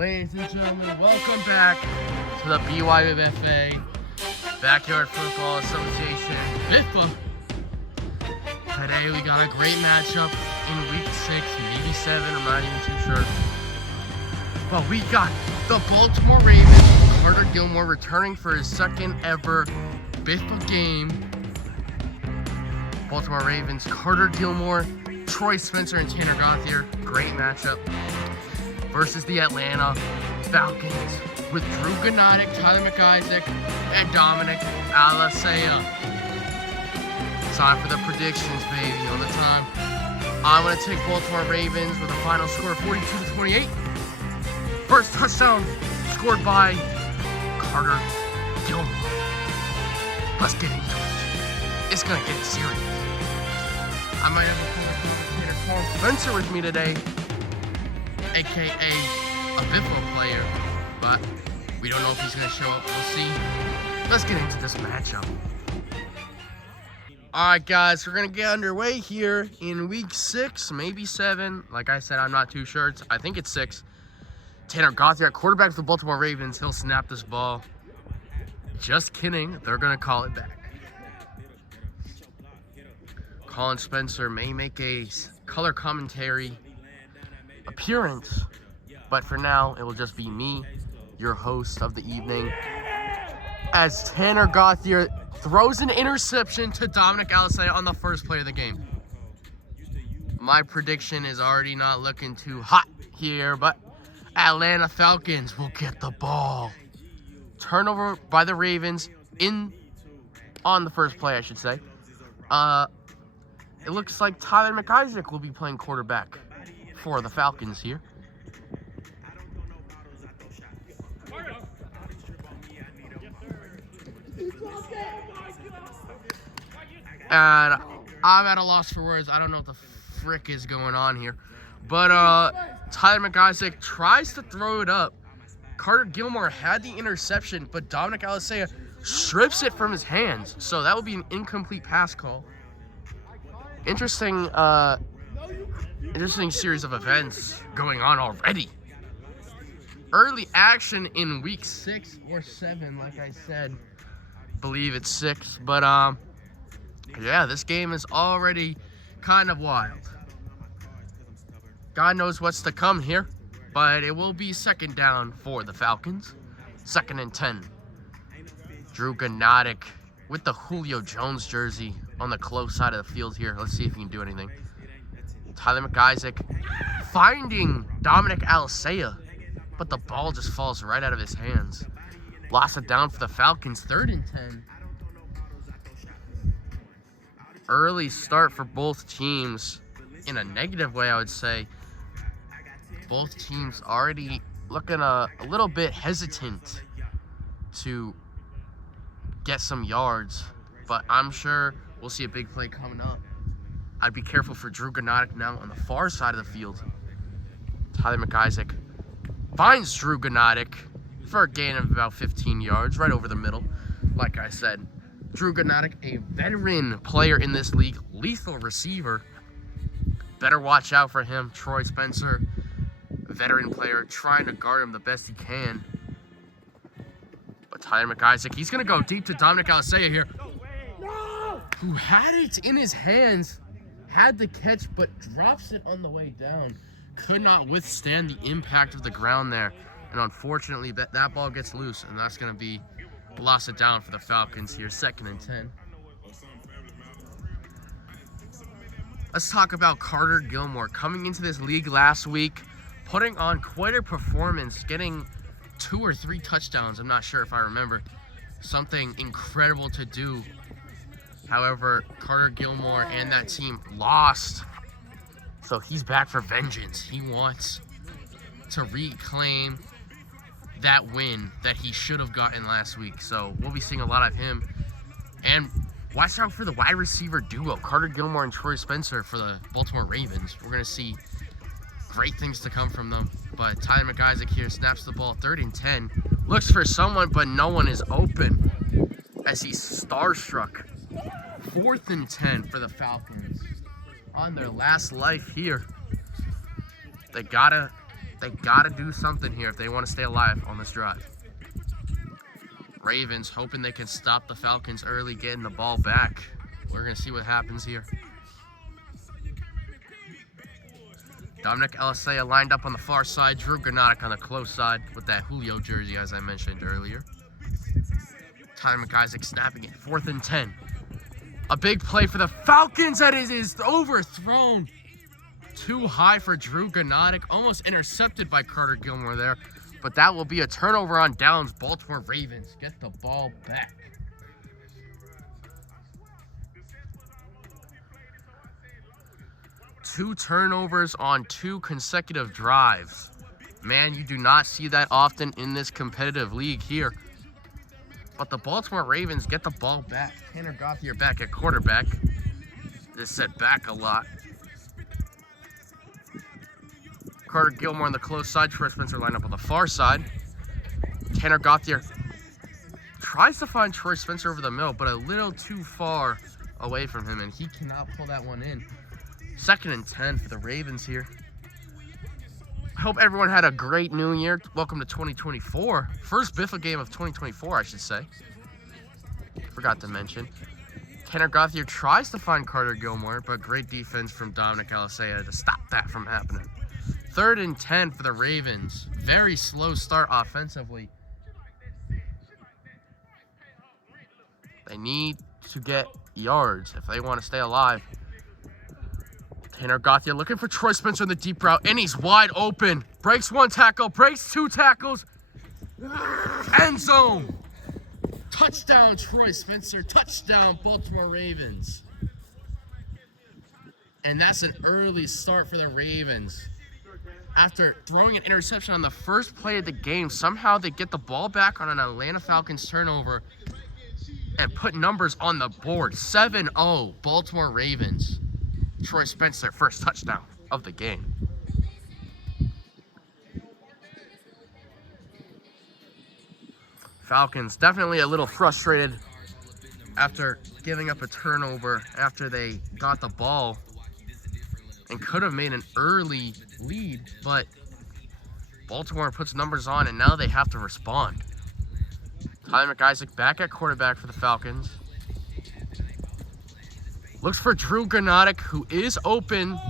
Ladies and gentlemen, welcome back to the BYFA Backyard Football Association BIFA. Today we got a great matchup in week 6, maybe 7, I'm not even too sure. But we got the Baltimore Ravens, Carter Gilmore returning for his second ever BIFA game. Baltimore Ravens, Carter Gilmore, Troy Spencer, and Tanner Gauthier. Great matchup. Versus the Atlanta Falcons with Drew Gnotic, Tyler McIsaac, and Dominic Alasea. Time for the predictions, baby, on the time. I'm going to take Baltimore Ravens with a final score of 42-28. First touchdown scored by Carter Gilmore. Let's get into it. It's going to get serious. I might have a commentator, Spencer, with me today, aka a BIFA player, but we don't know if he's going to show up. We'll see. Let's get into this matchup. Alright guys, we're going to get underway here in week 6, maybe 7. Like I said, I'm not too sure. I think it's 6. Tanner Gauthier, quarterback for the Baltimore Ravens. He'll snap this ball. Just kidding. They're going to call it back. Colin Spencer may make a color commentary appearance, but for now it will just be me, your host of the evening, as Tanner Gauthier throws an interception to Dominic Alasea on the first play of the game. My prediction is already not looking too hot here, but Atlanta Falcons will get the ball. Turnover by the Ravens on the first play, I should say. It looks like Tyler McIsaac will be playing quarterback for the Falcons here. And I'm at a loss for words. I don't know what the frick is going on here. But Tyler McIsaac tries to throw it up. Carter Gilmore had the interception, but Dominic Alasea strips it from his hands. So that would be an incomplete pass call. Interesting series of events going on already. Early action in week 6 or 7, like I said. Believe it's 6, but yeah, this game is already kind of wild. God knows what's to come here, but it will be second down for the Falcons. 2nd and 10. Drew Gnotic with the Julio Jones jersey on the close side of the field here. Let's see if he can do anything. Tyler McIsaac finding Dominic Alasea, but the ball just falls right out of his hands. Lost it down for the Falcons, 3rd and 10. Early start for both teams in a negative way, I would say. Both teams already looking a little bit hesitant to get some yards, but I'm sure we'll see a big play coming up. I'd be careful for Drew Gnotic now on the far side of the field. Tyler McIsaac finds Drew Gnotic for a gain of about 15 yards, right over the middle. Like I said, Drew Gnotic, a veteran player in this league, lethal receiver. Better watch out for him. Troy Spencer, veteran player, trying to guard him the best he can. But Tyler McIsaac, he's going to go deep to Dominic Alasea here, who had it in his hands, had the catch, but drops it on the way down. Could not withstand the impact of the ground there. And unfortunately, that ball gets loose, and that's going to be lost it down for the Falcons here, 2nd and 10. Let's talk about Carter Gilmore. Coming into this league last week, putting on quite a performance, getting 2 or 3 touchdowns. I'm not sure if I remember. Something incredible to do. However, Carter Gilmore and that team lost. So he's back for vengeance. He wants to reclaim that win that he should have gotten last week. So we'll be seeing a lot of him. And watch out for the wide receiver duo, Carter Gilmore and Troy Spencer for the Baltimore Ravens. We're going to see great things to come from them. But Tyler McIsaac here snaps the ball, 3rd and 10. Looks for someone, but no one is open as he's starstruck. 4th and 10 for the Falcons on their last life here. They gotta They got to do something here if they want to stay alive on this drive. Ravens hoping they can stop the Falcons early, getting the ball back. We're going to see what happens here. Dominic Elisea lined up on the far side. Drew Gnotic on the close side with that Julio jersey, as I mentioned earlier. Tyler McIsaac snapping it. 4th and 10. A big play for the Falcons that is overthrown. Too high for Drew Gnotic. Almost intercepted by Carter Gilmore there. But that will be a turnover on downs. Baltimore Ravens get the ball back. Two turnovers on 2 consecutive drives. Man, you do not see that often in this competitive league here. But the Baltimore Ravens get the ball back. Tanner Gauthier back at quarterback. This set back a lot. Carter Gilmore on the close side. Troy Spencer lined up on the far side. Tanner Gauthier tries to find Troy Spencer over the middle, but a little too far away from him, and he cannot pull that one in. 2nd and 10 for the Ravens here. I hope everyone had a great new year. Welcome to 2024. First Biffa game of 2024, I should say. Forgot to mention. Tanner Gauthier tries to find Carter Gilmore, but great defense from Dominic Elisea to stop that from happening. 3rd and 10 for the Ravens. Very slow start offensively. They need to get yards if they want to stay alive. Tanner Gauthier looking for Troy Spencer in the deep route, and he's wide open. Breaks 1 tackle, breaks 2 tackles. End zone. Touchdown, Troy Spencer. Touchdown, Baltimore Ravens. And that's an early start for the Ravens. After throwing an interception on the first play of the game, somehow they get the ball back on an Atlanta Falcons turnover and put numbers on the board. 7-0, Baltimore Ravens. Troy Spencer, first touchdown of the game. Falcons definitely a little frustrated after giving up a turnover after they got the ball and could have made an early lead, but Baltimore puts numbers on and now they have to respond. Tyler McIsaac back at quarterback for the Falcons. Looks for Drew Gnotic, who is open.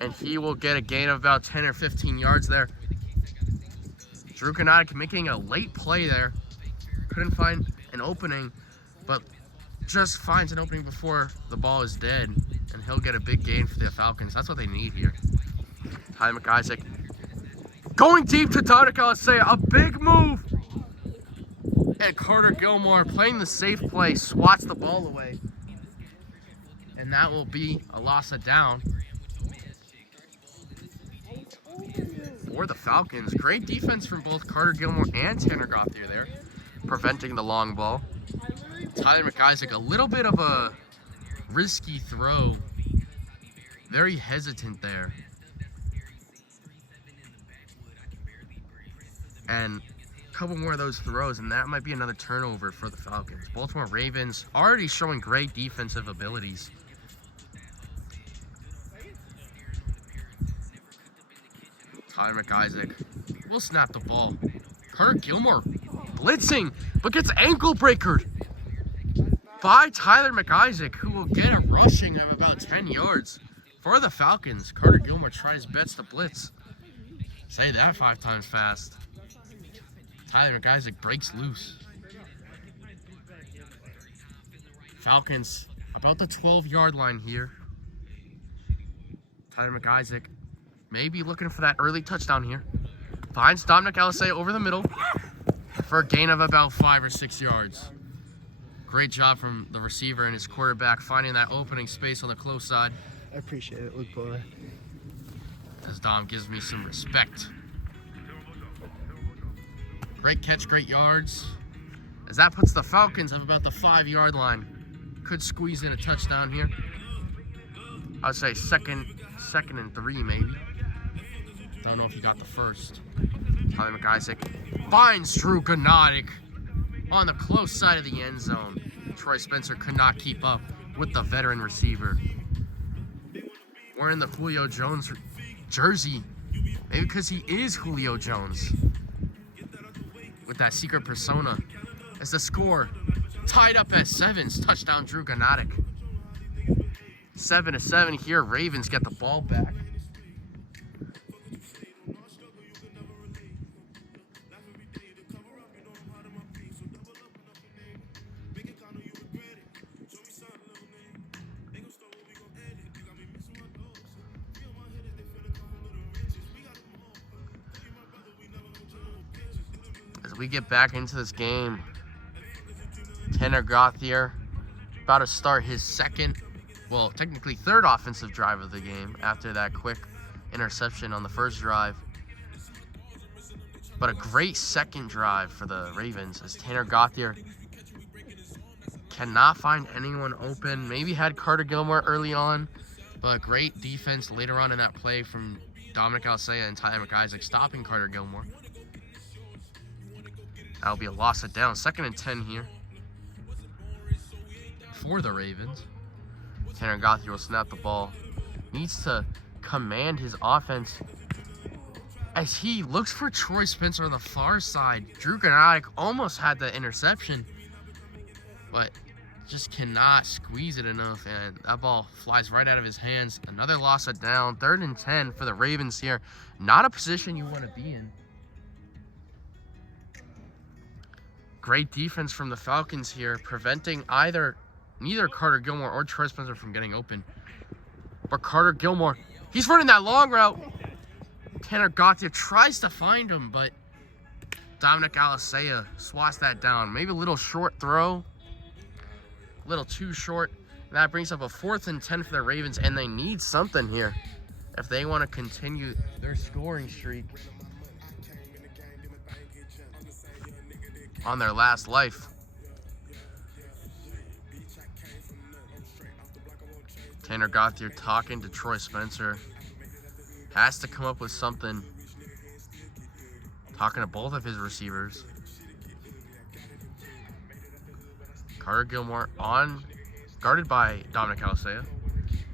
And he will get a gain of about 10 or 15 yards there. Drew Gnotic making a late play there. Couldn't find an opening, but just finds an opening before the ball is dead. And he'll get a big gain for the Falcons. That's what they need here. Tyler McIsaac going deep to Dominic Elisea. A big move. And Carter Gilmore playing the safe play, swats the ball away. And that will be a loss of down for the Falcons. Great defense from both Carter Gilmore and Tanner Gauthier there, preventing the long ball. Tyler McIsaac, a little bit of a risky throw. Very hesitant there. And couple more of those throws, and that might be another turnover for the Falcons. Baltimore Ravens already showing great defensive abilities. Tyler McIsaac will snap the ball. Carter Gilmore blitzing, but gets ankle breakered by Tyler McIsaac, who will get a rushing of about 10 yards. For the Falcons, Carter Gilmore tries bets to blitz. Say that 5 times fast. Tyler McIsaac breaks loose. Falcons about the 12-yard line here. Tyler McIsaac maybe looking for that early touchdown here. Finds Dominic Elisea over the middle for a gain of about 5 or 6 yards. Great job from the receiver and his quarterback finding that opening space on the close side. I appreciate it, Luke boy. As Dom gives me some respect. Great catch, great yards. As that puts the Falcons at about the 5-yard line. Could squeeze in a touchdown here. I would say second and 3 maybe. Don't know if he got the first. Tyler McIsaac finds Drew Gnotic on the close side of the end zone. Troy Spencer could not keep up with the veteran receiver. wearing the Julio Jones jersey. Maybe because he is Julio Jones. With that secret persona. As the score tied up at 7. Touchdown Drew Ganatic. 7-7 here. Ravens get the ball back. As we get back into this game, Tanner Gauthier about to start his second, well, technically third offensive drive of the game after that quick interception on the first drive. But a great second drive for the Ravens as Tanner Gauthier cannot find anyone open. Maybe had Carter Gilmore early on, but great defense later on in that play from Dominic Alsea and Tyler McIsaac stopping Carter Gilmore. That'll be a loss of down. 2nd and 10 here for the Ravens. Tanner Gauthier will snap the ball. Needs to command his offense as he looks for Troy Spencer on the far side. Drew Ganatic almost had the interception, but just cannot squeeze it enough, and that ball flies right out of his hands. Another loss of down. 3rd and 10 for the Ravens here. Not a position you want to be in. Great defense from the Falcons here, preventing neither Carter Gilmore or Troy Spencer from getting open. But Carter Gilmore, he's running that long route. Tanner Gauthier tries to find him, but Dominic Alsea swats that down. Maybe a little short throw, a little too short. And that brings up a 4th and 10 for the Ravens, and they need something here if they want to continue their scoring streak on their last life. Tanner Gauthier talking to Troy Spencer. Has to come up with something. Talking to both of his receivers. Carter Gilmore guarded by Dominic Alsea.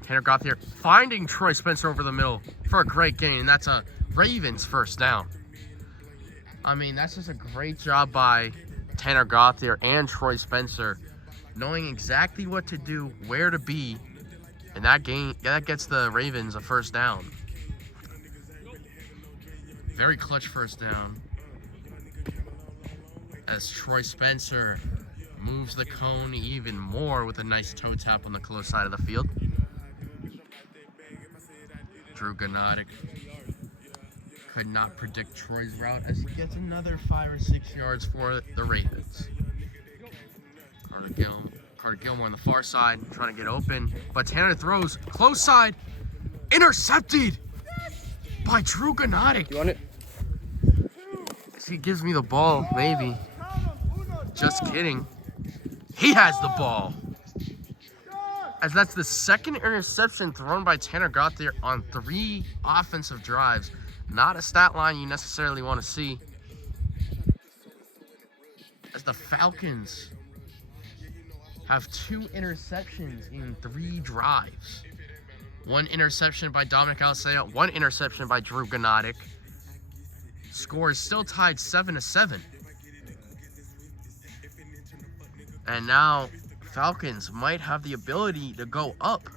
Tanner Gauthier finding Troy Spencer over the middle for a great gain, and that's a Ravens first down. I mean, that's just a great job by Tanner Gauthier and Troy Spencer, knowing exactly what to do, where to be, and that gets the Ravens a first down. Very clutch first down as Troy Spencer moves the cone even more with a nice toe tap on the close side of the field. Drew Ganatic could not predict Troy's route as he gets another 5 or 6 yards for the Ravens. Carter Gilmore on the far side trying to get open, but Tanner throws close side, intercepted by Drew Ganatic. You want it? He gives me the ball, maybe. Just kidding. He has the ball. As that's the second interception thrown by Tanner Gauthier on 3 offensive drives. Not a stat line you necessarily want to see. As the Falcons have 2 interceptions in 3 drives. 1 interception by Dominic Alsea, 1 interception by Drew Ganatic. Score is still tied 7-7. And now Falcons might have the ability to go up.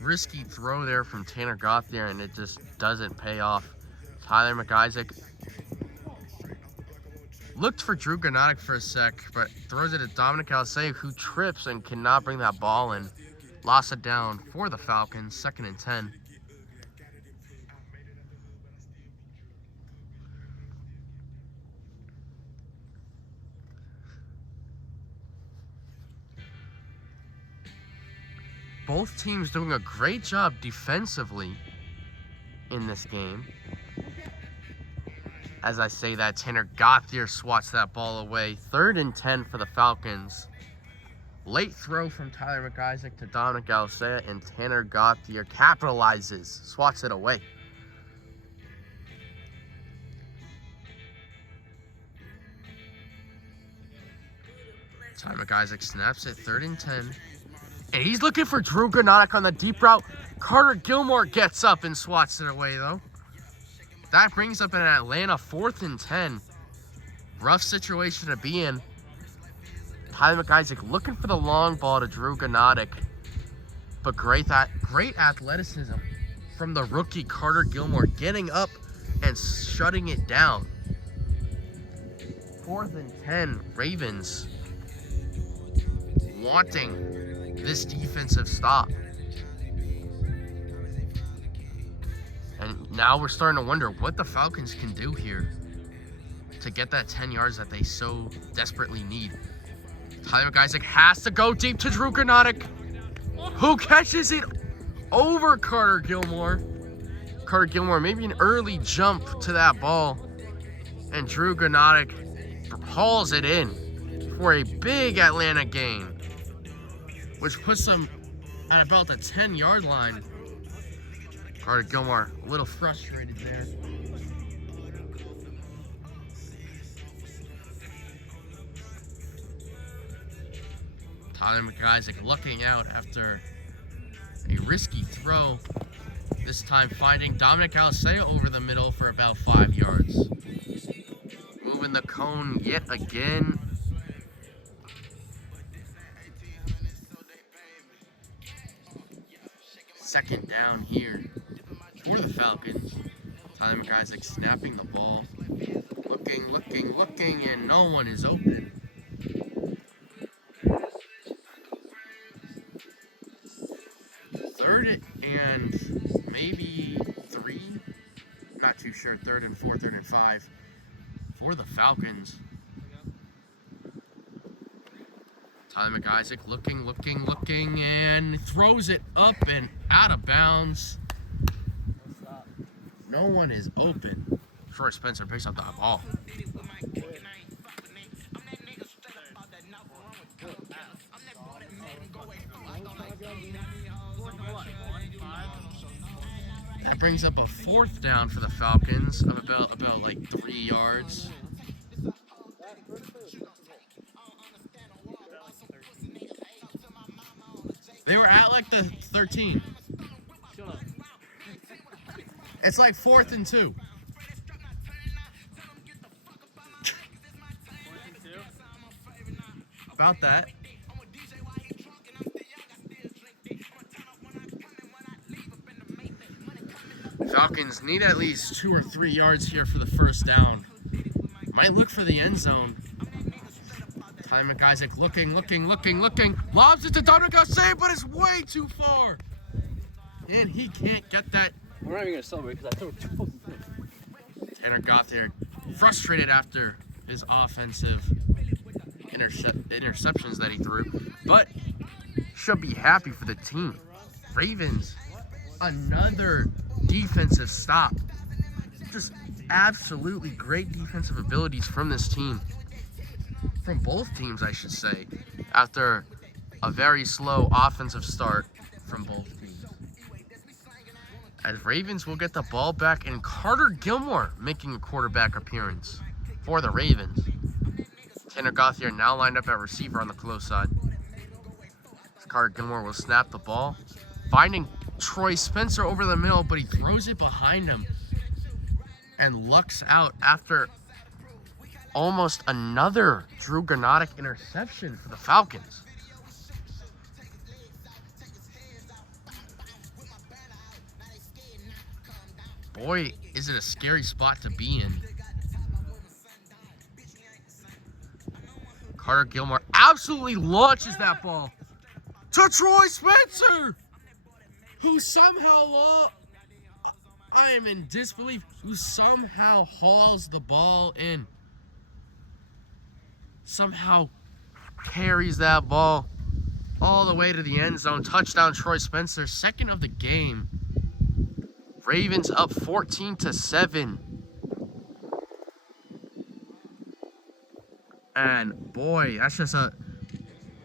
Risky throw there from Tanner Gauthier, and it just doesn't pay off. Tyler McIsaac looked for Drew Ganatic for a sec, but throws it at Dominic Alsea, who trips and cannot bring that ball in. Loss it down for the Falcons, 2nd and 10. Both teams doing a great job defensively in this game. As I say that, Tanner Gauthier swats that ball away. 3rd and 10 for the Falcons. Late throw from Tyler McIsaac to Dominic Alsea, and Tanner Gauthier capitalizes, swats it away. Ty McIsaac snaps it 3rd and 10. And he's looking for Drew Granadic on the deep route. Carter Gilmore gets up and swats it away, though. That brings up an Atlanta 4th and 10. Rough situation to be in. Ty McIsaac looking for the long ball to Drew Granadic. But great athleticism from the rookie Carter Gilmore, getting up and shutting it down. 4th and 10, Ravens wanting this defensive stop. And now we're starting to wonder what the Falcons can do here to get that 10 yards that they so desperately need. Ty McIsaac has to go deep to Drew Granadic, who catches it over Carter Gilmore. Carter Gilmore, maybe an early jump to that ball. And Drew Granadic hauls it in for a big Atlanta gain, which puts them at about the 10-yard line. Carter Gilmore a little frustrated there. Tyler McIsaac looking out after a risky throw. This time finding Dominic Alcea over the middle for about 5 yards. Moving the cone yet again. Second down here for the Falcons. Tyler McIsaac snapping the ball. Looking, and no one is open. Third and maybe 3. Not too sure. 3rd and 4, 3rd and 5 for the Falcons. Tyler McIsaac looking, and throws it up and out of bounds. No one is open. Troy Spencer picks up that ball. That brings up a 4th down for the Falcons of about like 3 yards. They were at like the 13. It's like 4th and 2. About that. Falcons need at least 2 or 3 yards here for the first down. Might look for the end zone. Ty McIsaac looking. Lobs it to Dominic Alcea, but it's way too far. And he can't get that. We're not even going to celebrate because I threw 2 fucking picks. Tanner Gauthier frustrated after his offensive interceptions that he threw, but should be happy for the team. Ravens, another defensive stop. Just absolutely great defensive abilities from this team. From both teams, I should say, after a very slow offensive start from both teams. As Ravens will get the ball back, and Carter Gilmore making a quarterback appearance for the Ravens. Tanner Gauthier now lined up at receiver on the close side. Carter Gilmore will snap the ball, finding Troy Spencer over the middle, but he throws it behind him and lucks out after almost another Drew Granadic interception for the Falcons. Boy, is it a scary spot to be in. Carter Gilmore absolutely launches that ball to Troy Spencer, who somehow, I am in disbelief, who somehow hauls the ball in. Somehow carries that ball all the way to the end zone. Touchdown, Troy Spencer, 2nd of the game. Ravens up 14-7. And boy, that's just a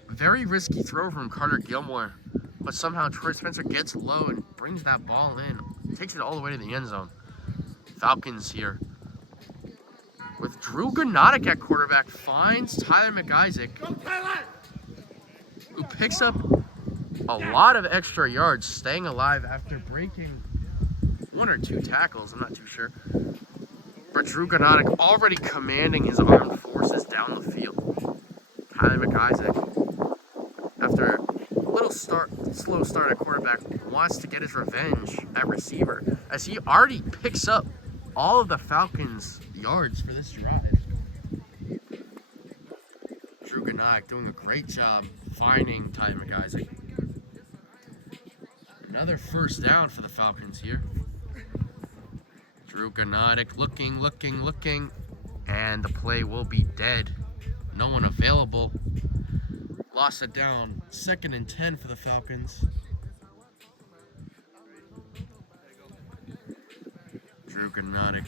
very risky throw from Carter Gilmore. But somehow Troy Spencer gets low and brings that ball in. Takes it all the way to the end zone. Falcons here with Drew Gnotic at quarterback, finds Tyler McIsaac, who picks up a lot of extra yards, staying alive after breaking 1 or 2 tackles, I'm not too sure. But Drew Gnotic already commanding his armed forces down the field. Tyler McIsaac, after a little slow start at quarterback, wants to get his revenge at receiver, as he already picks up all of the Falcons' yards for this drive. Drew Gnotic doing a great job finding Tyler McIsaac. Another first down for the Falcons here. Drew Gnotic looking, and the play will be dead. No one available. Lost it down. 2nd and 10 for the Falcons. Drew Gnotic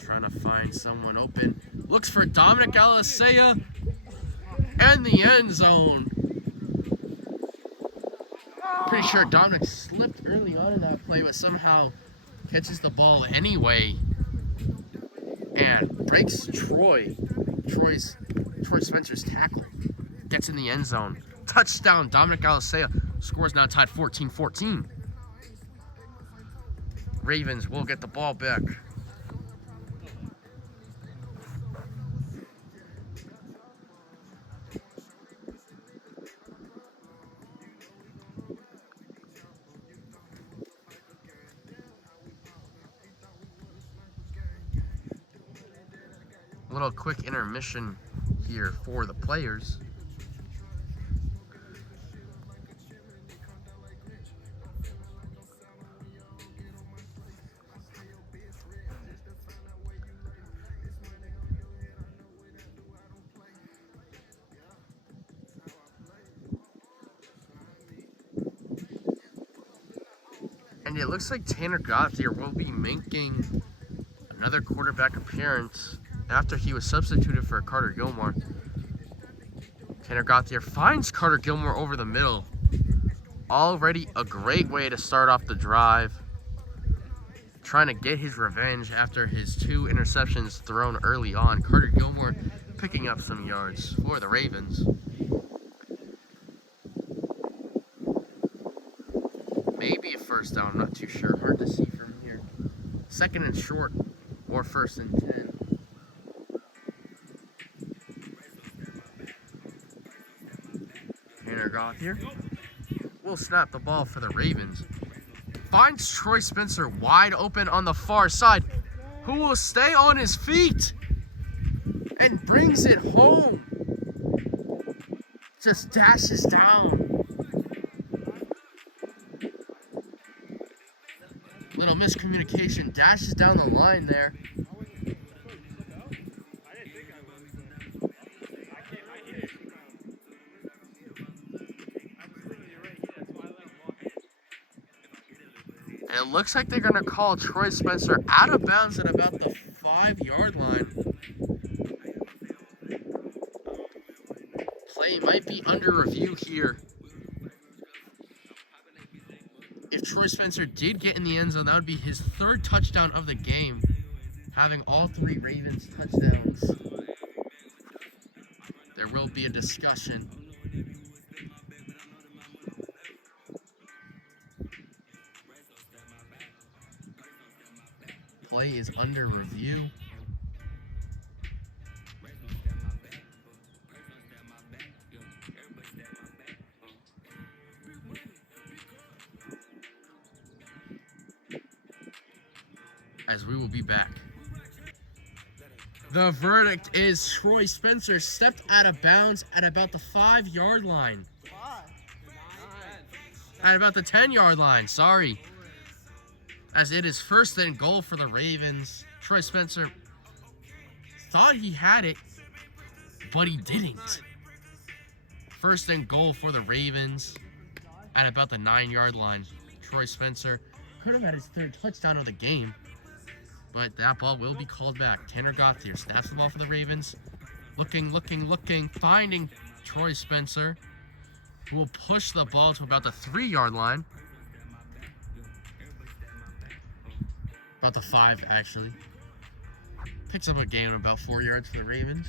trying to find someone open. Looks for Dominic Alisea and the end zone. Pretty sure Dominic slipped early on in that play, but somehow catches the ball anyway and breaks Troy Spencer's tackle. Gets in the end zone. Touchdown, Dominic Alisea. Score's now tied 14-14. Ravens will get the ball back. A little quick intermission here for the players. And it looks like Tanner Gauthier will be making another quarterback appearance after he was substituted for Carter Gilmore. Tanner Gauthier finds Carter Gilmore over the middle. Already a great way to start off the drive. Trying to get his revenge after his 2 interceptions thrown early on. Carter Gilmore picking up some yards for the Ravens. Maybe a first down, I'm not too sure. Hard to see from here. 2nd and short or 1st and 10. Tanner Gauthier will snap the ball for the Ravens. Finds Troy Spencer wide open on the far side, who will stay on his feet and brings it home. Just dashes down. Little miscommunication, dashes down the line there. And it looks like they're going to call Troy Spencer out of bounds at about the 5-yard line. Play might be under review here. If Troy Spencer did get in the end zone, that would be his 3rd touchdown of the game, having all 3 Ravens touchdowns. There will be a discussion. Play is under review. As we will be back. The verdict is Troy Spencer stepped out of bounds at about the 5-yard line. At about the 10-yard line, sorry. As it is 1st and goal for the Ravens. Troy Spencer thought he had it, but he didn't. 1st and goal for the Ravens at about the 9-yard line. Troy Spencer could have had his 3rd touchdown of the game, but that ball will be called back. Tanner Gauthier snaps the ball for the Ravens. Looking, finding Troy Spencer, who will push the ball to about the 3-yard line. About the 5, actually. Picks up a gain of about 4 yards for the Ravens.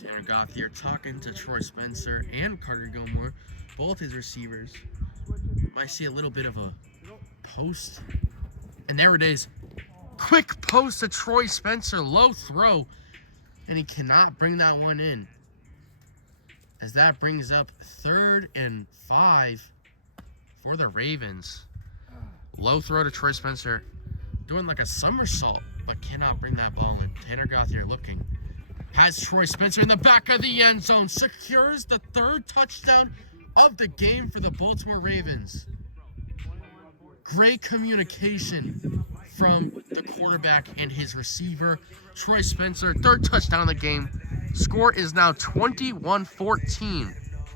Tanner Gauthier talking to Troy Spencer and Carter Gilmore, both his receivers. Might see a little bit of a post. And there it is. Quick post to Troy Spencer, low throw. And he cannot bring that one in. As that brings up 3rd and 5 for the Ravens. Low throw to Troy Spencer. Doing like a somersault, but cannot bring that ball in. Tanner Gauthier looking. Has Troy Spencer in the back of the end zone. Secures the 3rd touchdown of the game for the Baltimore Ravens. Great communication from the quarterback and his receiver. Troy Spencer, 3rd touchdown of the game. Score is now 21-14.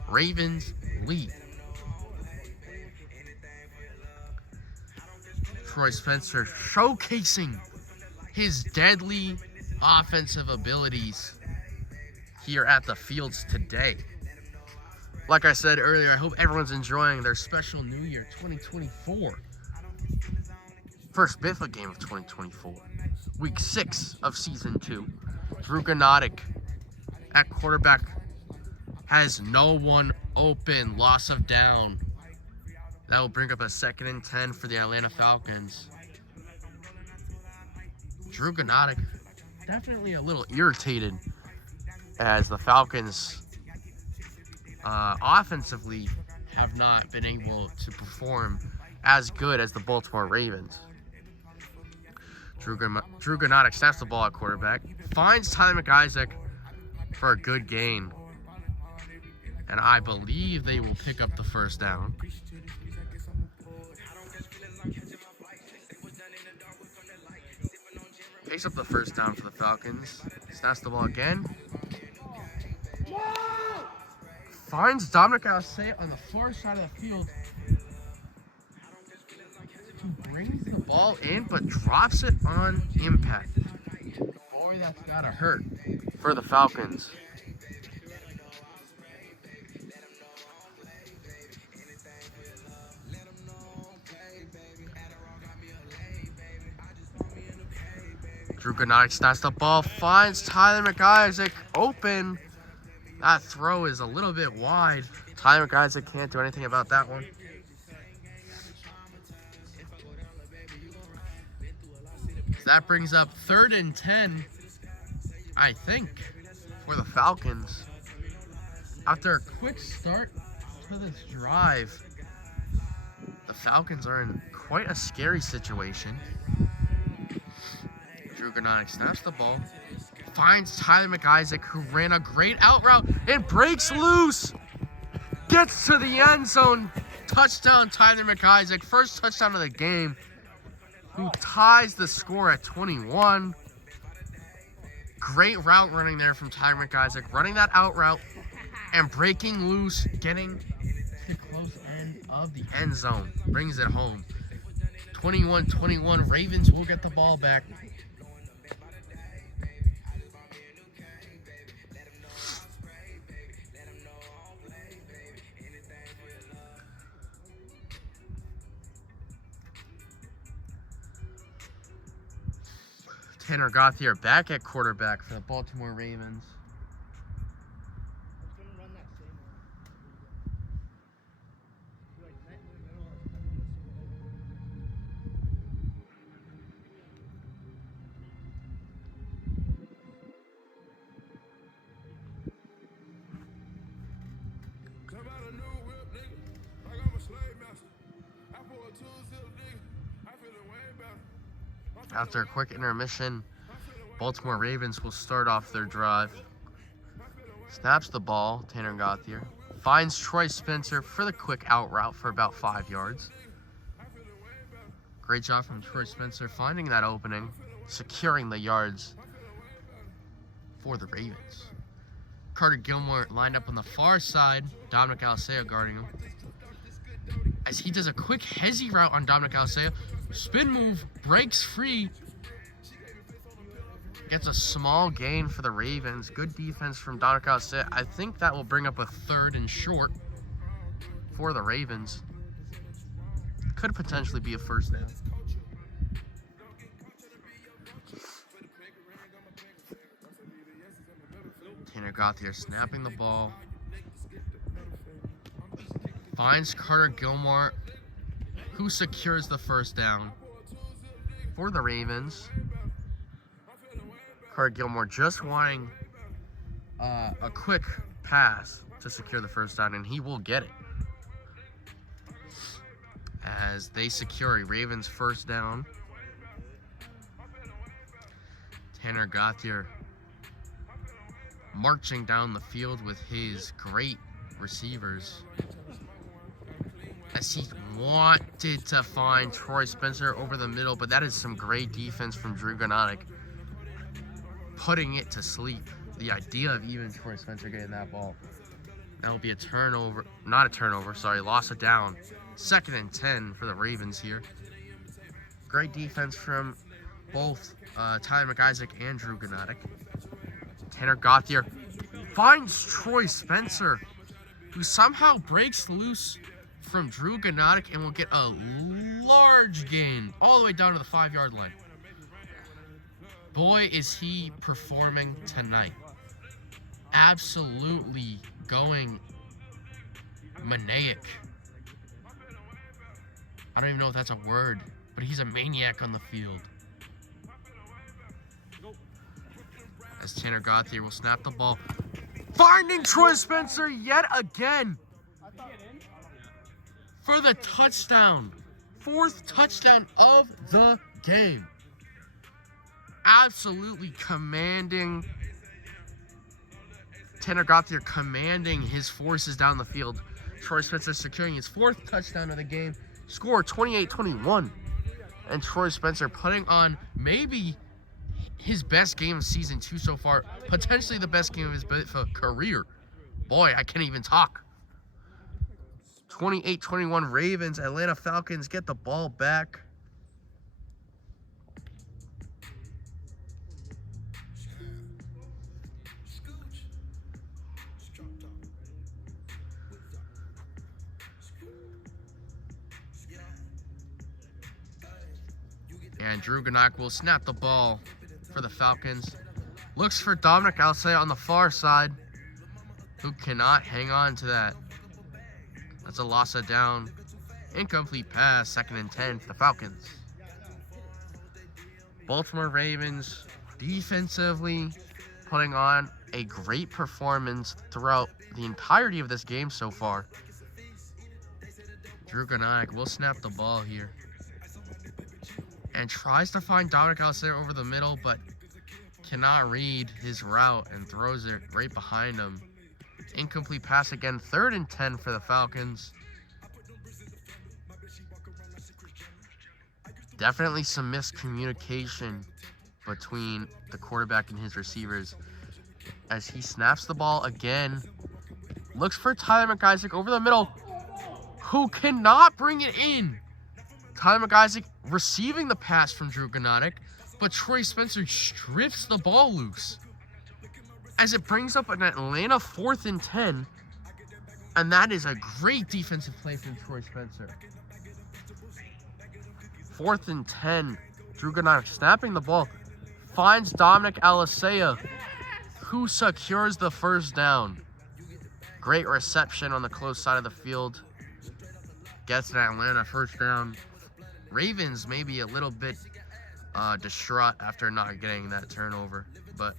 Ravens lead. Troy Spencer showcasing his deadly offensive abilities here at the Fields today. Like I said earlier, I hope everyone's enjoying their special New Year 2024. First Biffa game of 2024. Week 6 of Season 2. Drew Gak at quarterback has no one open. Loss of down. That will bring up a 2nd and 10 for the Atlanta Falcons. Drew Gak definitely a little irritated as the Falcons offensively have not been able to perform as good as the Baltimore Ravens. Drew Gak snaps the ball at quarterback, finds Tyler McIsaac for a good gain, and I believe they will pick up the 1st down. Picks up the 1st down for the Falcons. Snaps the ball again. Finds Dominic Alsay on the far side of the field. Who brings the ball in but drops it on impact. Boy, that's gotta hurt for the Falcons. Drew Gak snaps the ball, finds Tyler McIsaac open. That throw is a little bit wide. Tyler McIsaac can't do anything about that one. So that brings up 3rd and 10, I think, for the Falcons. After a quick start to this drive, the Falcons are in quite a scary situation. Drew Gak snaps the ball, finds Tyler McIsaac, who ran a great out route and breaks loose. Gets to the end zone. Touchdown, Tyler McIsaac. 1st touchdown of the game, who ties the score at 21. Great route running there from Tyler McIsaac, running that out route and breaking loose, getting to the close end of the end zone. Brings it home. 21-21. Ravens will get the ball back. Tanner Gauthier back at quarterback for the Baltimore Ravens. After a quick intermission, Baltimore Ravens will start off their drive. Snaps the ball, Tanner Gauthier. Finds Troy Spencer for the quick out route for about 5 yards. Great job from Troy Spencer finding that opening, securing the yards for the Ravens. Carter Gilmore lined up on the far side, Dominic Alsea guarding him. As he does a quick hezzy route on Dominic Alsea, spin move, breaks free, gets a small gain for the Ravens. Good defense from Dominic Alsea. I think that will bring up a 3rd and short for the Ravens. could potentially be a first down. Tanner Gauthier snapping the ball. Finds Carter Gilmore, who secures the first down for the Ravens. Carter Gilmore just wanting a quick pass to secure the first down, and he will get it. As they secure a Ravens first down. Tanner Gauthier marching down the field with his great receivers, as he wanted to find Troy Spencer over the middle, but that is some great defense from Drew Gnotic, putting it to sleep. The idea of even Troy Spencer getting that ball. That will be a turnover, not a turnover, sorry, loss of down. 2nd and 10 for the Ravens here. Great defense from both Tyler McIsaac and Drew Gnotic. Tanner Gauthier finds Troy Spencer, who somehow breaks loose from Drew Gnotic and will get a large gain all the way down to the 5-yard line. Boy, is he performing tonight. Absolutely going maniac. I don't even know if that's a word, but he's a maniac on the field. As Tanner Gauthier will snap the ball, finding Troy Spencer yet again for the touchdown. 4th touchdown of the game. Absolutely commanding. Tanner Gauthier commanding his forces down the field. Troy Spencer securing his 4th touchdown of the game. Score 28-21. And Troy Spencer putting on maybe his best game of season 2 so far. Potentially the best game of his career. Boy, I can't even talk. 28-21 Ravens. Atlanta Falcons get the ball back. And Drew Gnotic will snap the ball for the Falcons. Looks for Dominic Alsea on the far side, who cannot hang on to that. That's a loss of down. Incomplete pass, 2nd and 10 for the Falcons. Baltimore Ravens defensively putting on a great performance throughout the entirety of this game so far. Drew Gnotic will snap the ball here and tries to find Dominic Alsea over the middle, but cannot read his route and throws it right behind him. Incomplete pass again, 3rd and 10 for the Falcons. Definitely some miscommunication between the quarterback and his receivers as he snaps the ball again. Looks for Tyler McIsaac over the middle, who cannot bring it in. Tyler McIsaac receiving the pass from Drew Gnotic, but Troy Spencer strips the ball loose as it brings up an Atlanta 4th and 10, and that is a great defensive play from Troy Spencer. 4th and 10, Drew Gnotic snapping the ball, finds Dominic Alsea, who secures the first down. Great reception on the close side of the field. Gets an Atlanta first down. Ravens maybe a little bit distraught after not getting that turnover, but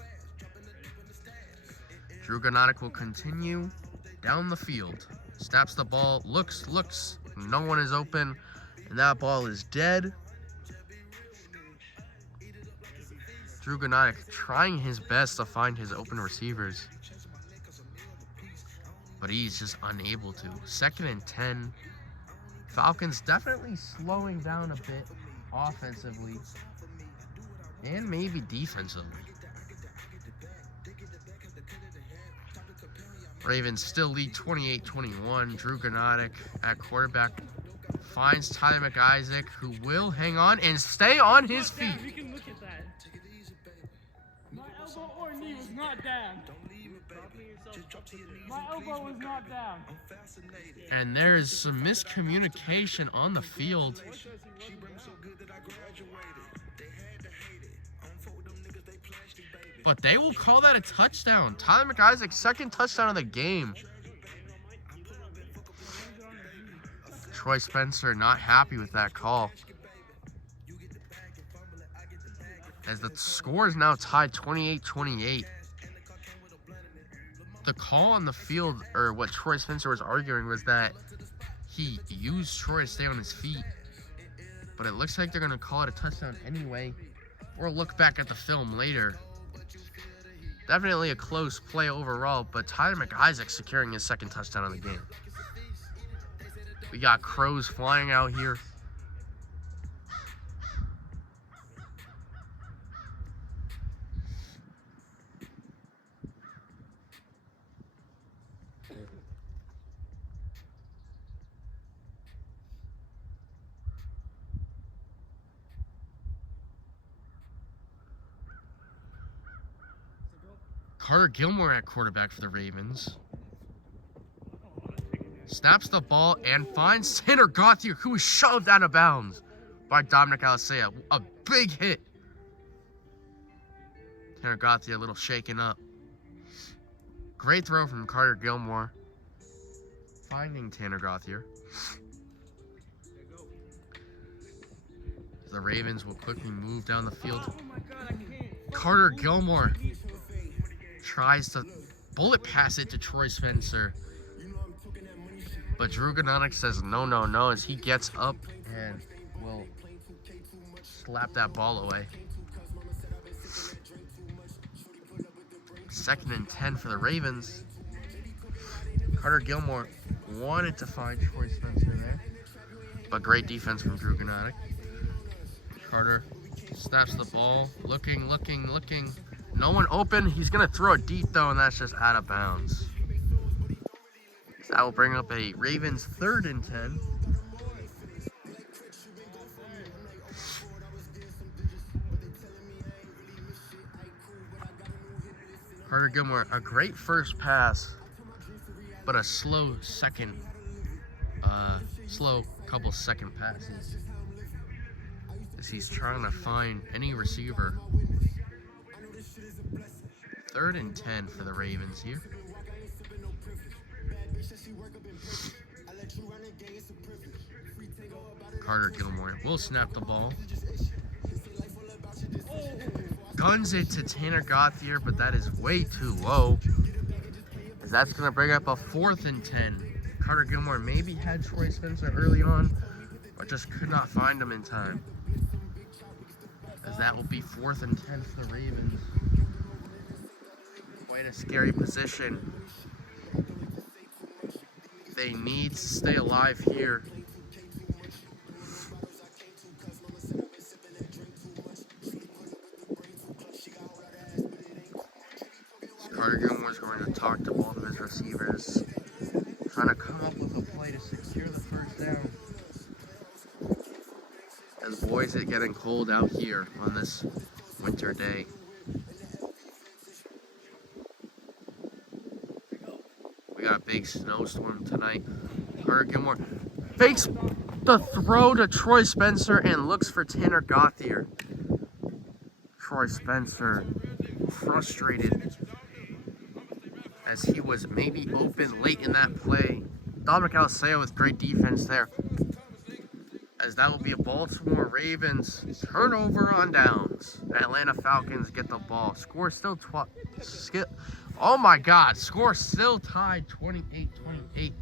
Drew Gnotic will continue down the field. Snaps the ball, looks, no one is open, and that ball is dead. Drew Gnotic trying his best to find his open receivers, but he's just unable to. 2nd and 10. Falcons definitely slowing down a bit offensively and maybe defensively. Ravens still lead 28-21. Drew Gnotic at quarterback finds Tyler McIsaac, who will hang on and stay on his feet. We can look at that. My elbow or knee was not down. My elbow was not down. And there is some miscommunication on the field. But they will call that a touchdown. Tyler McIsaac's second touchdown of the game. Troy Spencer not happy with that call. As the score is now tied 28-28. The call on the field, or what Troy Spencer was arguing, was that he used Troy to stay on his feet. But it looks like they're going to call it a touchdown anyway. Or look back at the film later. Definitely a close play overall, but Tyler McIsaac securing his second touchdown of the game. We got crows flying out here. Carter Gilmore at quarterback for the Ravens. Snaps the ball and finds Tanner Gauthier, who was shoved out of bounds by Dominic Alisea. A big hit. Tanner Gauthier a little shaken up. Great throw from Carter Gilmore. Finding Tanner Gauthier. The Ravens will quickly move down the field. Carter Gilmore tries to bullet pass it to Troy Spencer. But Drew Gnotic says no, no, no, as he gets up and will slap that ball away. 2nd and 10 for the Ravens. Carter Gilmore wanted to find Troy Spencer there, but great defense from Drew Gnotic. Carter snaps the ball, looking. No one open. He's going to throw a deep though, and that's just out of bounds. So that will bring up a Ravens 3rd and 10. Carter Gilmore, a great first pass, but a slow couple second passes as he's trying to find any receiver. 3rd and 10 for the Ravens here. Carter Gilmore will snap the ball. Guns it to Tanner Gauthier, but that is way too low. As that's going to bring up a 4th and 10. Carter Gilmore maybe had Troy Spencer early on, but just could not find him in time. As that will be 4th and 10 for the Ravens. Quite a scary position. They need to stay alive here. Carter Gilmore is going to talk to both of his receivers, trying to come up with a play to secure the first down. As boys, it's getting cold out here on this winter day. We got a big snowstorm tonight. Carter Gilmore fakes the throw to Troy Spencer and looks for Tanner Gauthier. Troy Spencer frustrated as he was maybe open late in that play. Dominic Alisea with great defense there. As that will be a Baltimore Ravens turnover on downs. Atlanta Falcons get the ball. Score still oh my God, score still tied 28-28.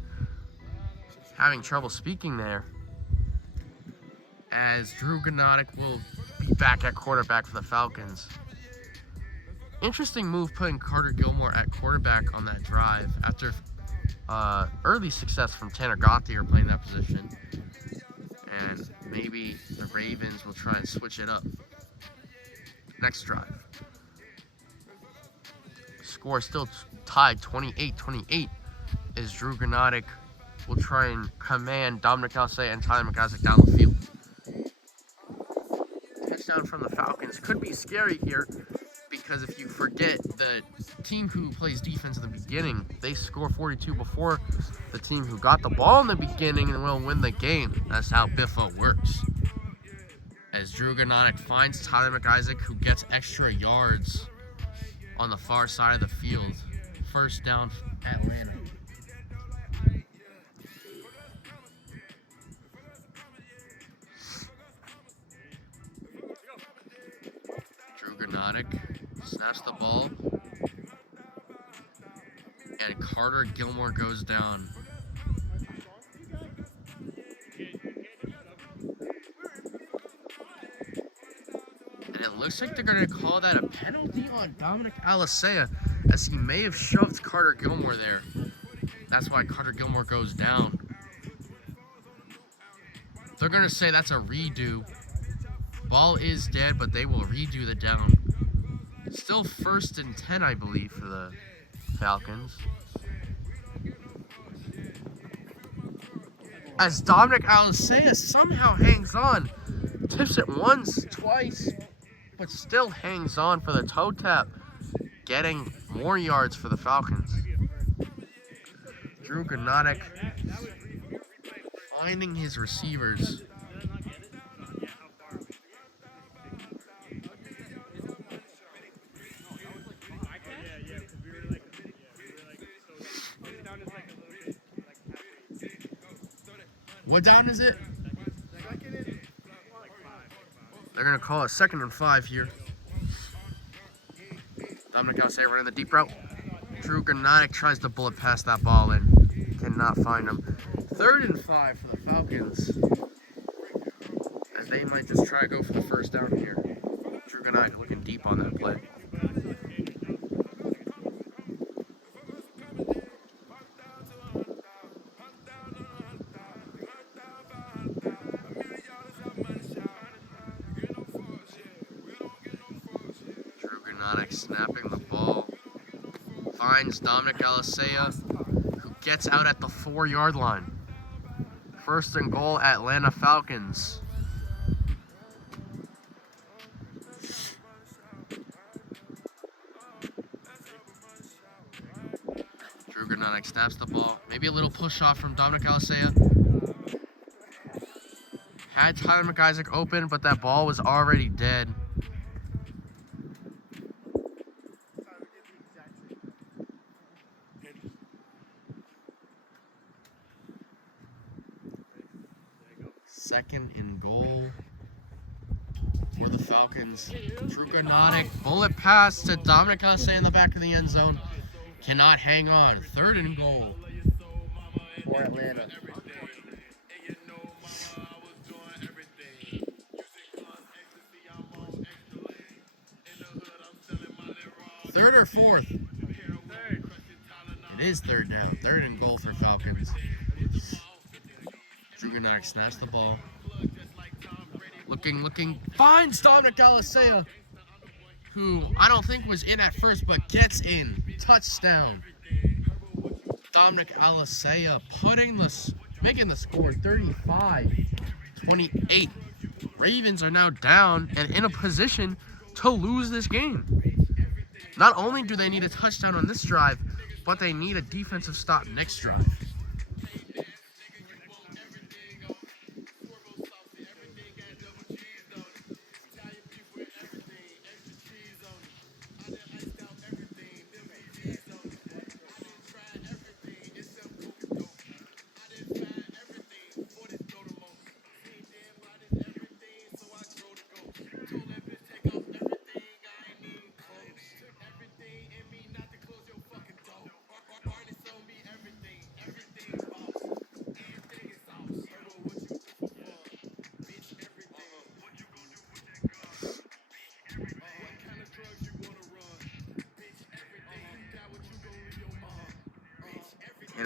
Having trouble speaking there. As Drew Gnotic will be back at quarterback for the Falcons. Interesting move putting Carter Gilmore at quarterback on that drive after early success from Tanner Gauthier playing that position. And maybe the Ravens will try and switch it up. Next drive. Score still tied 28-28 as Drew Gnotic will try and command Dominic Alisea and Tyler McIsaac down the field. Touchdown from the Falcons could be scary here, because because if you forget, the team who plays defense in the beginning, they score 42 before the team who got the ball in the beginning and will win the game. That's how Biffo works. As Drew Ganotic finds Tyler McIsaac, who gets extra yards on the far side of the field. First down, Atlanta. Drew Ganotic snaps the ball, and Carter Gilmore goes down. And it looks like they're going to call that a penalty on Dominic Alisea, as he may have shoved Carter Gilmore there. That's why Carter Gilmore goes down. They're going to say that's a redo. Ball is dead, but they will redo the down. Still 1st and 10, I believe, for the Falcons. As Dominic Alisea somehow hangs on. Tips it once, twice, but still hangs on for the toe tap. Getting more yards for the Falcons. Drew Ganotic finding his receivers. What down is it? They're going to call it 2nd and 5 here. Dominic Alisea running the deep route. Drew Ganotic tries to bullet past that ball and cannot find him. 3rd and 5 for the Falcons, as they might just try to go for the first down here. Drew Ganotic looking deep on that play. Snapping the ball, finds Dominic Alisea, who gets out at the 4-yard line. 1st and goal, Atlanta Falcons. Drew Ganotic snaps the ball. Maybe a little push off from Dominic Alisea. Had Tyler McIsaac open, but that ball was already dead. Second and goal for the Falcons. Drew Ganotic, bullet pass to Dominic Alisea in the back of the end zone. Cannot hang on. 3rd and goal for Atlanta. Third or 4th? It is 3rd down. 3rd and goal for Falcons. Drew Ganotic snaps the ball. Looking, finds Dominic Alisea, who I don't think was in at first, but gets in. Touchdown. Dominic Alisea making the score 35-28. Ravens are now down and in a position to lose this game. Not only do they need a touchdown on this drive, but they need a defensive stop next drive.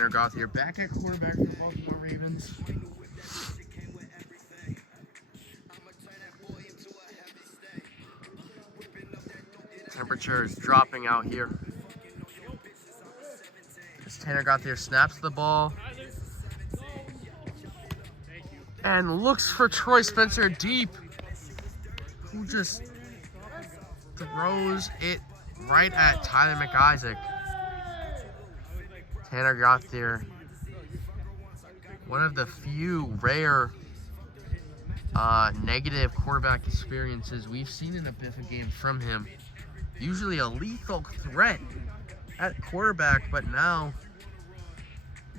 Gauthier back at quarterback for the Baltimore Ravens. Temperature is dropping out here. As Tanner Gauthier snaps the ball and looks for Troy Spencer deep, who just throws it right at Tyler McIsaac. Tanner Gauthier, one of the few rare negative quarterback experiences we've seen in a Biffa game from him. Usually a lethal threat at quarterback, but now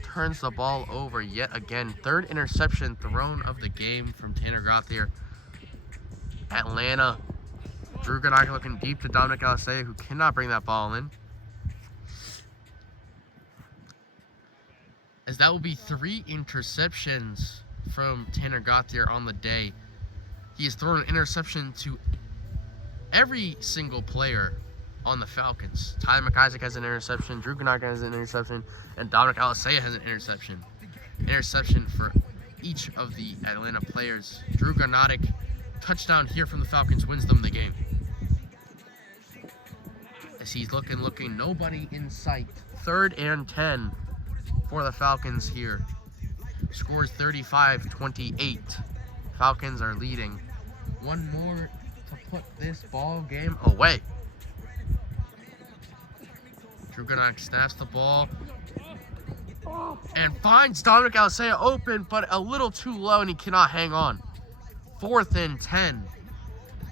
turns the ball over yet again. Third interception thrown of the game from Tanner Gauthier. Atlanta. Drew Gak looking deep to Dominic Alisea, who cannot bring that ball in. As that will be 3 interceptions from Tanner Gauthier on the day. He has thrown an interception to every single player on the Falcons. Tyler McIsaac has an interception, Drew Gak has an interception, and Dominic Alisea has an interception. Interception for each of the Atlanta players. Drew Gak, touchdown here from the Falcons, wins them the game. As he's looking, nobody in sight. 3rd and 10 for the Falcons here. Scores 35-28. Falcons are leading. One more to put this ball game away. Drew Gak snaps the ball and finds Dominic Alisea open, but a little too low, and he cannot hang on. 4th and 10.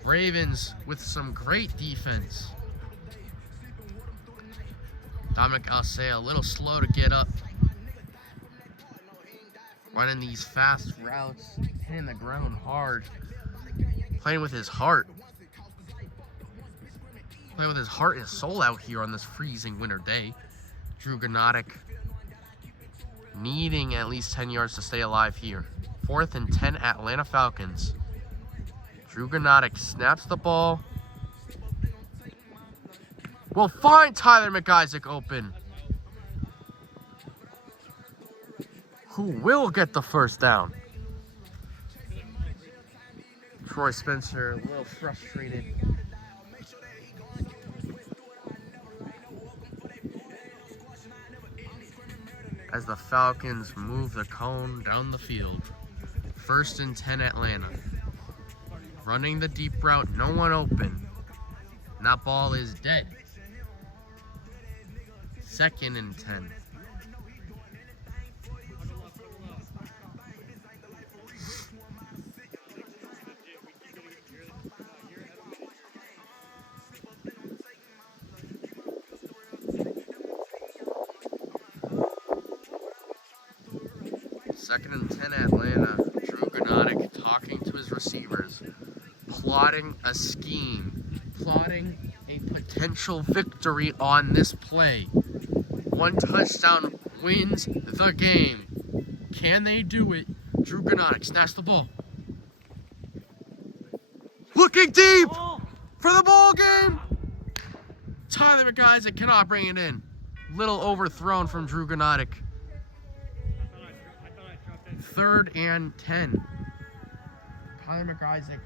Ravens with some great defense. Dominic Alisea a little slow to get up. Running these fast routes, hitting the ground hard. Playing with his heart. Playing with his heart and soul out here on this freezing winter day. Drew Gak needing at least 10 yards to stay alive here. 4th and 10 Atlanta Falcons. Drew Gak snaps the ball. Will find Tyler McIsaac open, who will get the first down. Troy Spencer a little frustrated. As the Falcons move the cone down the field. 1st and 10 Atlanta. Running the deep route, no one open. And that ball is dead. 2nd and 10. Second and 10 Atlanta. Drew Gak talking to his receivers, plotting a scheme, plotting a potential victory on this play. 1 touchdown wins the game. Can they do it? Drew Gak snaps the ball. Looking deep for the ball game. Tyler McIsaac cannot bring it in. Little overthrown from Drew Gak. 3rd and 10. Tyler McIsaac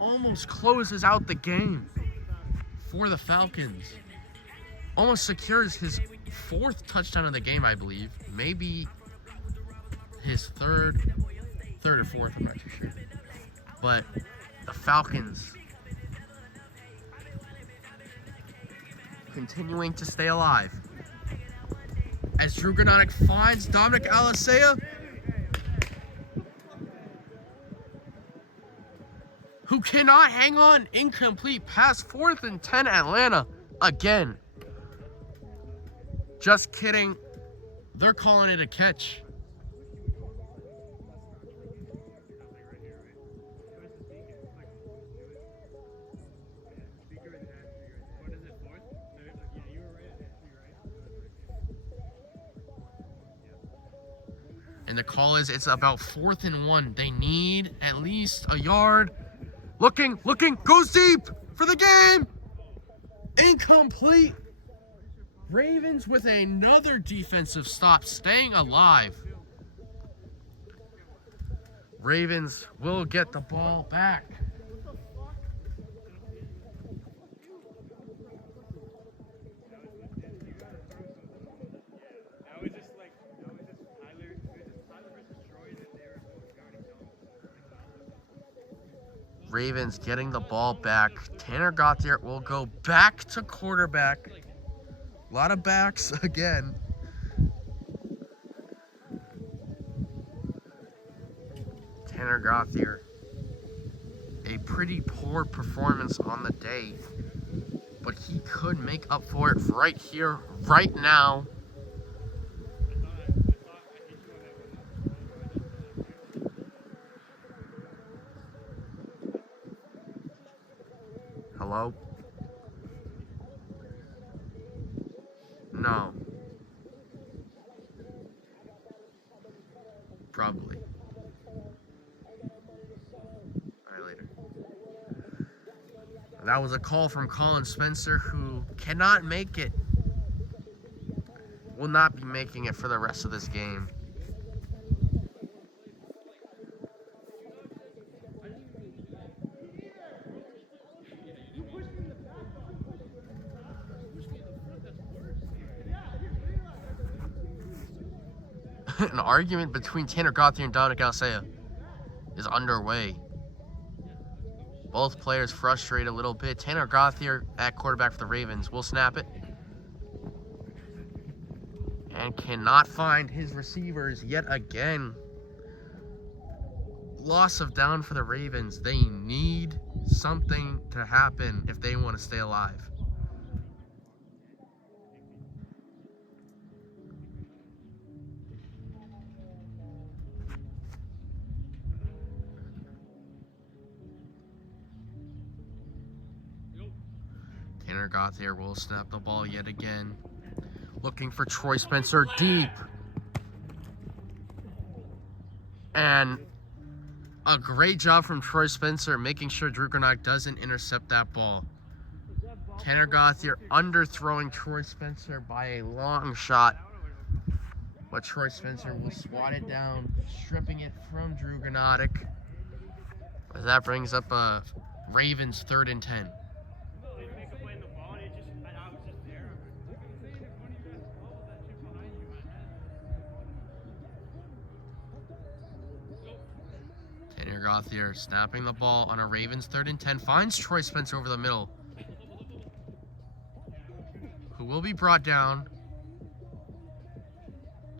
almost closes out the game for the Falcons. Almost secures his 4th touchdown of the game, I believe. Maybe his third or 4th, I'm not too sure. But the Falcons continuing to stay alive. As Drew Gak finds Dominic Alisea, who cannot hang on. Incomplete pass. 4th and 10 Atlanta again. Just kidding. They're calling it a catch. And the call is it's about 4th and 1. They need at least a yard. Looking, goes deep for the game. Incomplete. Ravens with another defensive stop, staying alive. Ravens will get the ball back. Ravens getting the ball back. Tanner Gauthier will go back to quarterback. A lot of backs again. Tanner Gauthier, a pretty poor performance on the day, but he could make up for it right here, right now. Hello? No. Probably. Alright, later. That was a call from Colin Spencer, who cannot make it. Will not be making it for the rest of this game. An argument between Tanner Gauthier and Dominic Alsea is underway. Both players frustrated a little bit. Tanner Gauthier at quarterback for the Ravens will snap it. And cannot find his receivers yet again. Loss of down for the Ravens. They need something to happen if they want to stay alive. Tanner Gauthier will snap the ball yet again. Looking for Troy Spencer deep. And a great job from Troy Spencer making sure Druganac doesn't intercept that ball. Tanner Gauthier underthrowing Troy Spencer by a long shot. But Troy Spencer will swat it down, stripping it from Druganac. As that brings up a Ravens 3rd and 10. Tanner Gauthier snapping the ball on a Ravens 3rd and 10. Finds Troy Spencer over the middle, who will be brought down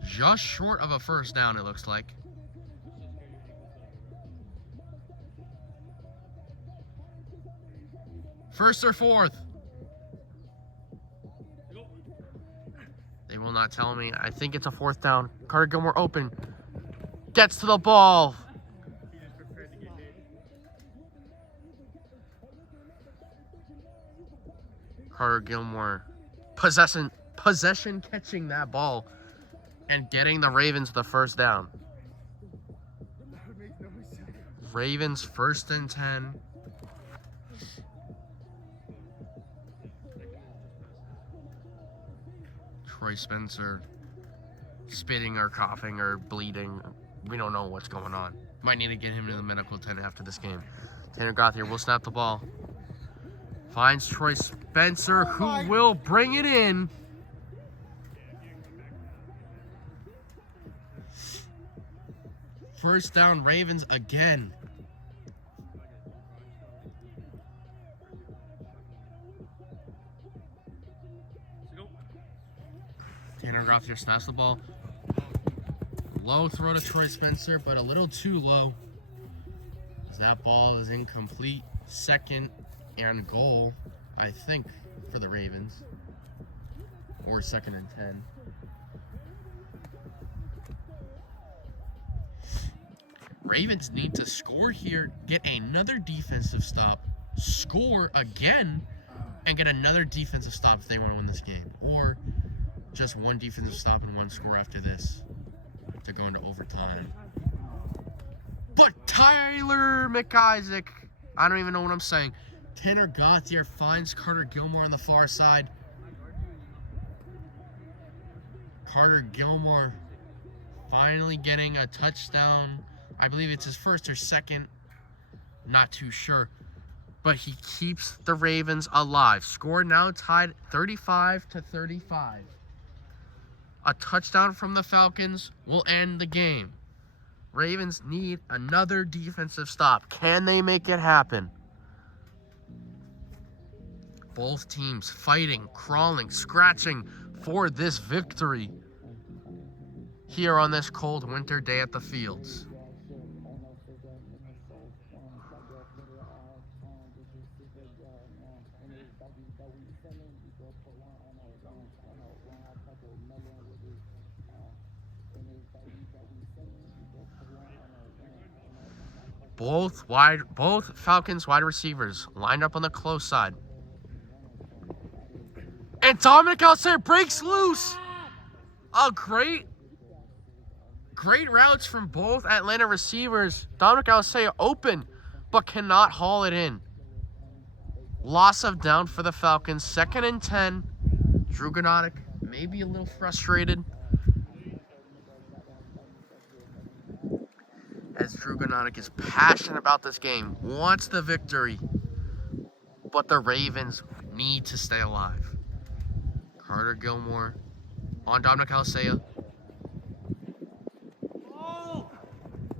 just short of a first down, it looks like. First or fourth? They will not tell me. I think it's a 4th down. Carter Gilmore open. Gets to the ball. Carter Gilmore possession catching that ball and getting the Ravens the first down. Ravens 1st and 10. Troy Spencer spitting or coughing or bleeding. We don't know what's going on. Might need to get him to the medical tent after this game. Tanner Gauthier will snap the ball. Finds Troy Spencer, who will bring it in. First down, Ravens again. Tanner Gauthier snaps the ball. Low throw to Troy Spencer, but a little too low. As that ball is incomplete. 2nd and goal, I think, for the Ravens. Or 2nd and 10. Ravens need to score here, get another defensive stop, score again, and get another defensive stop if they want to win this game. Or just one defensive stop and one score after this to go into overtime. But Tyler McIsaac, I don't even know what I'm saying. Tanner Gauthier finds Carter Gilmore on the far side. Carter Gilmore finally getting a touchdown. I believe it's his 1st or 2nd. Not too sure. But he keeps the Ravens alive. Score now tied 35-35. A touchdown from the Falcons will end the game. Ravens need another defensive stop. Can they make it happen? Both teams fighting, crawling, scratching for this victory here on this cold winter day at the fields. Both Falcons wide receivers lined up on the close side. And Dominic Gauthier breaks loose. Oh, great routes from both Atlanta receivers. Dominic Gauthier open, but cannot haul it in. Loss of down for the Falcons. 2nd and 10. Drew Gnotic maybe a little frustrated, as Drew Gnotic is passionate about this game, wants the victory, but the Ravens need to stay alive. Carter Gilmore on Dominic Gauthier,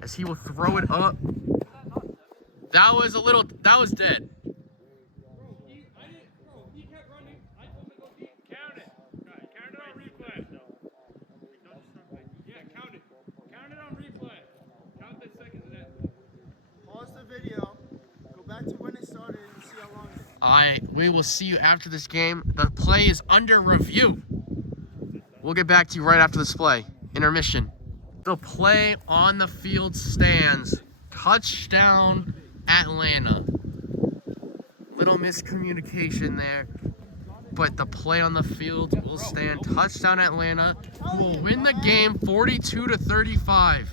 as he will throw it up. That was dead. We will see you after this game. The play is under review. We'll get back to you right after this play. Intermission. The play on the field stands. Touchdown, Atlanta. Little miscommunication there, but the play on the field will stand. Touchdown, Atlanta, who will win the game 42-35.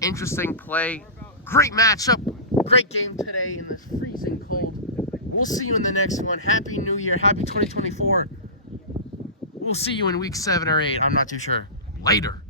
Interesting play. Great matchup. Great game today in this freezing cold. We'll see you in the next one. Happy New Year. Happy 2024. We'll see you in week 7 or 8. I'm not too sure. Later.